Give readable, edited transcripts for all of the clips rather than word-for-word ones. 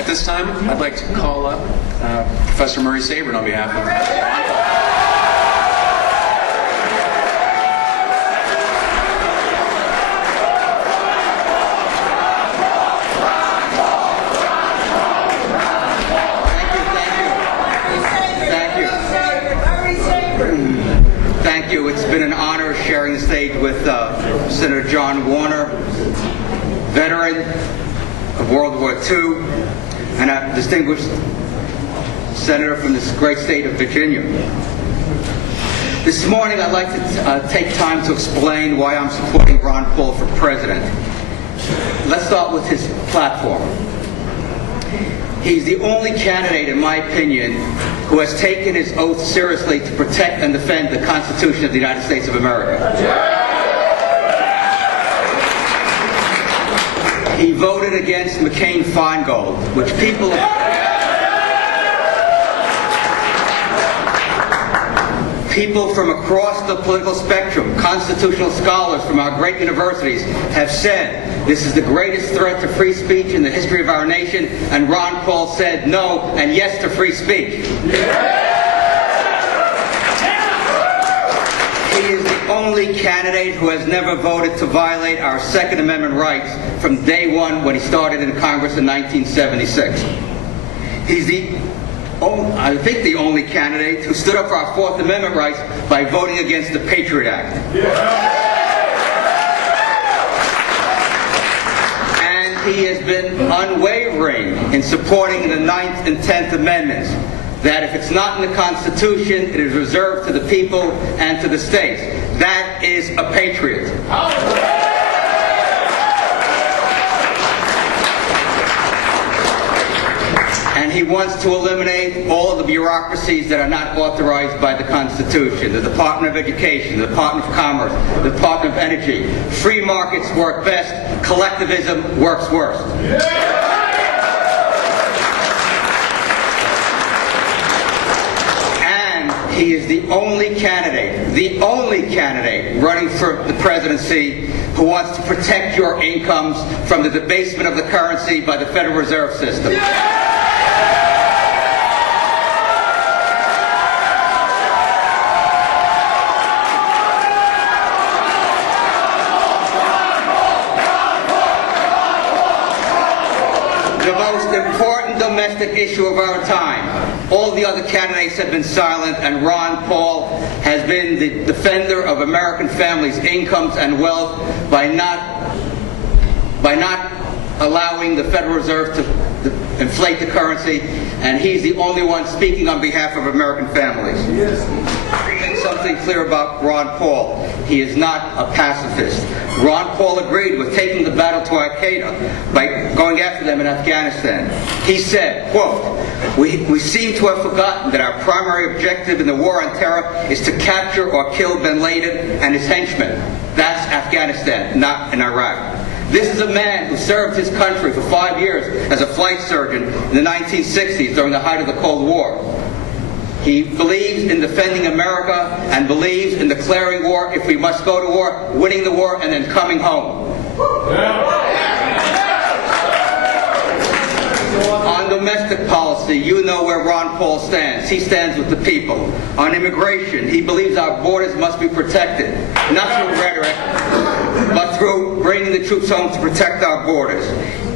At this time, I'd like to call up Professor Murray Sabrin on behalf of Thank you. It's been an honor sharing the stage with Senator John Warner, veteran of World War II, and a distinguished senator from this great state of Virginia. This morning I'd like to take time to explain why I'm supporting Ron Paul for president. Let's start with his platform. He's the only candidate, in my opinion, who has taken his oath seriously to protect and defend the Constitution of the United States of America. He voted against McCain-Feingold, which people from across the political spectrum, constitutional scholars from our great universities, have said this is the greatest threat to free speech in the history of our nation, and Ron Paul said no and yes to free speech. He is the only candidate who has never voted to violate our Second Amendment rights from day one when he started in Congress in 1976. He's I think the only candidate who stood up for our Fourth Amendment rights by voting against the Patriot Act. And he has been unwavering in supporting the 9th and 10th Amendments, that if it's not in the Constitution, it is reserved to the people and to the states. That is a patriot. And he wants to eliminate all of the bureaucracies that are not authorized by the Constitution. The Department of Education, the Department of Commerce, the Department of Energy. Free markets work best, collectivism works worst. And he is the only candidate running for the presidency who wants to protect your incomes from the debasement of the currency by the Federal Reserve System. The most important domestic issue of our time. All the other candidates have been silent, and Ron Paul has been the defender of American families' incomes and wealth by not allowing the Federal Reserve to inflate the currency, and he's the only one speaking on behalf of American families. Make something clear about Ron Paul. He is not a pacifist. Ron Paul agreed with taking the battle to Al-Qaeda by going after them in Afghanistan. He said, quote, we seem to have forgotten that our primary objective in the war on terror is to capture or kill bin Laden and his henchmen. That's Afghanistan, not in Iraq. This is a man who served his country for 5 years as a flight surgeon in the 1960s during the height of the Cold War. He believes in defending America and believes in declaring war if we must go to war, winning the war, and then coming home. On domestic policy, you know where Ron Paul stands. He stands with the people. On immigration, he believes our borders must be protected, not through rhetoric, but through bringing the troops home to protect our borders.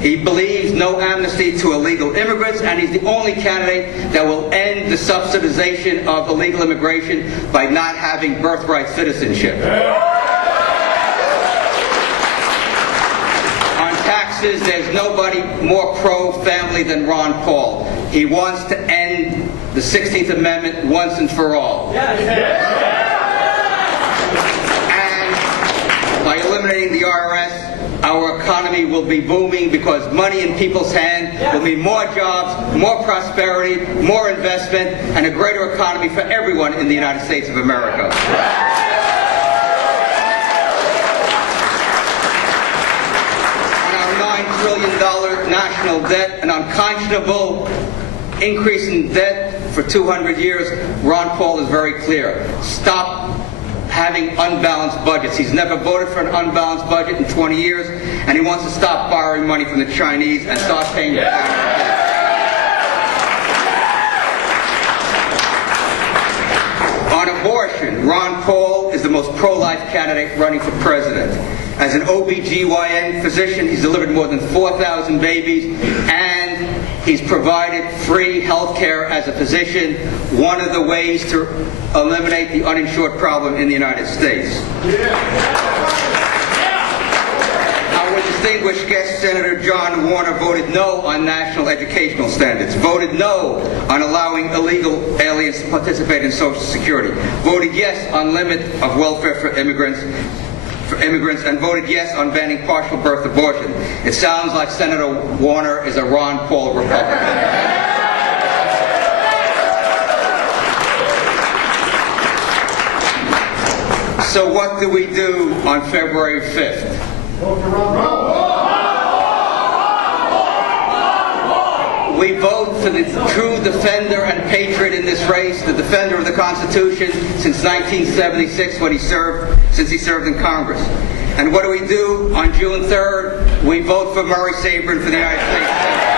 He believes no amnesty to illegal immigrants, and he's the only candidate that will end the subsidization of illegal immigration by not having birthright citizenship. On taxes, there's nobody more pro-family than Ron Paul. He wants to end the 16th Amendment once and for all. And by eliminating the IRS, our economy will be booming because money in people's hands will mean more jobs, more prosperity, more investment, and a greater economy for everyone in the United States of America. On our $9 trillion national debt, an unconscionable increase in debt for 200 years, Ron Paul is very clear. Stop having unbalanced budgets. He's never voted for an unbalanced budget in 20 years, and he wants to stop borrowing money from the Chinese and start paying the debt. Sabrin. Ron Paul is the most pro-life candidate running for president. As an OBGYN physician, he's delivered more than 4,000 babies, and he's provided free health care as a physician, one of the ways to eliminate the uninsured problem in the United States. Our distinguished guest, Senator John Warner, voted no on national educational standards, voted no on allowing illegal aliens to participate in Social Security, voted yes on limit of welfare for immigrants, and voted yes on banning partial birth abortion. It sounds like Senator Warner is a Ron Paul Republican. So what do we do on February 5th? We vote for the true defender and patriot in this race, the defender of the Constitution since 1976 since he served in Congress. And what do we do on June 3rd? We vote for Murray Sabrin for the United States Senate.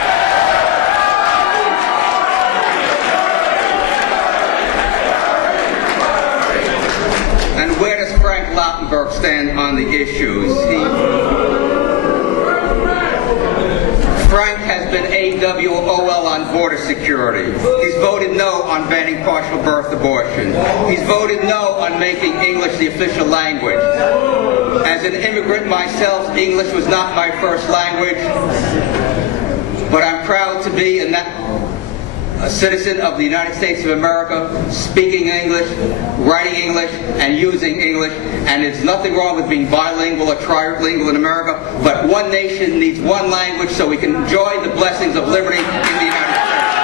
And where does Frank Lautenberg stand on the issues? Frank has been AWOL on border security. He's voted no on banning partial birth abortion. He's voted no on making English the official language. As an immigrant myself, English was not my first language, but I'm proud to be a citizen of the United States of America, speaking English, writing English, and using English. And there's nothing wrong with being bilingual or trilingual in America, but one nation needs one language so we can enjoy the blessings of liberty in the United States.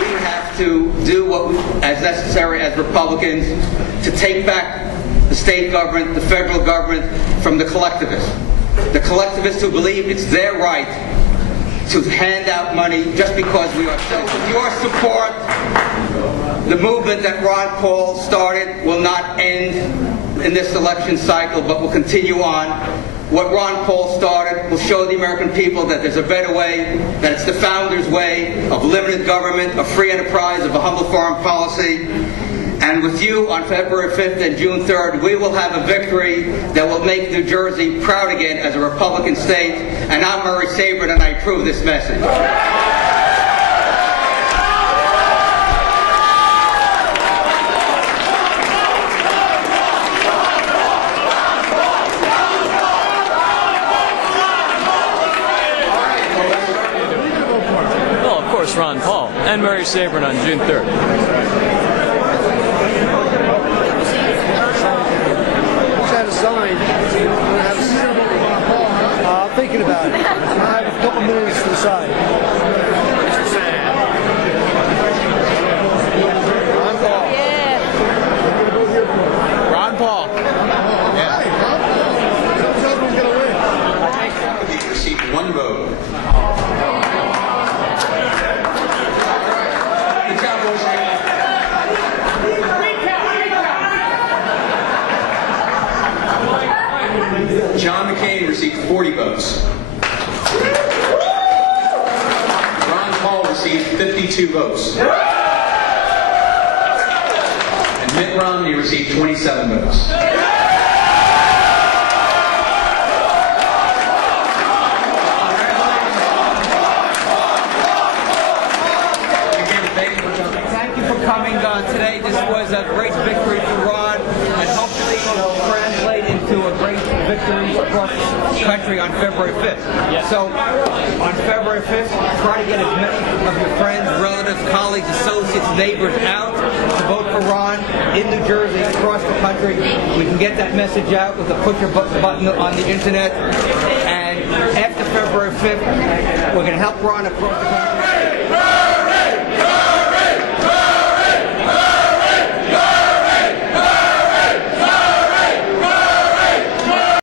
We have to do what as necessary as Republicans to take back the state government, the federal government from the collectivists. The collectivists who believe it's their right to hand out money just because we are so. With your support, the movement that Ron Paul started will not end in this election cycle, but will continue on. What Ron Paul started will show the American people that there's a better way, that it's the founders' way of limited government, of free enterprise, of a humble foreign policy. And with you on February 5th and June 3rd, we will have a victory that will make New Jersey proud again as a Republican state. And I'm Murray Sabrin, and I approve this message. Well, of course, Ron Paul and Murray Sabrin on June 3rd. I'm thinking about it. I have a couple minutes to decide. Ron Paul. Yeah. Ron Paul. Yeah. Who's going to win? He received one vote. Good job, boys. John McCain received 40 votes. Ron Paul received 52 votes. And Mitt Romney received 27 votes. Thank you for coming today. This was a great victory for Ron, and hopefully it will translate into a great victory across the country on February 5th. So on February 5th, try to get as many of your friends, relatives, colleagues, associates, neighbors out to vote for Ron in New Jersey, across the country. We can get that message out with a push button on the internet. And after February 5th, we're going to help Ron across the country.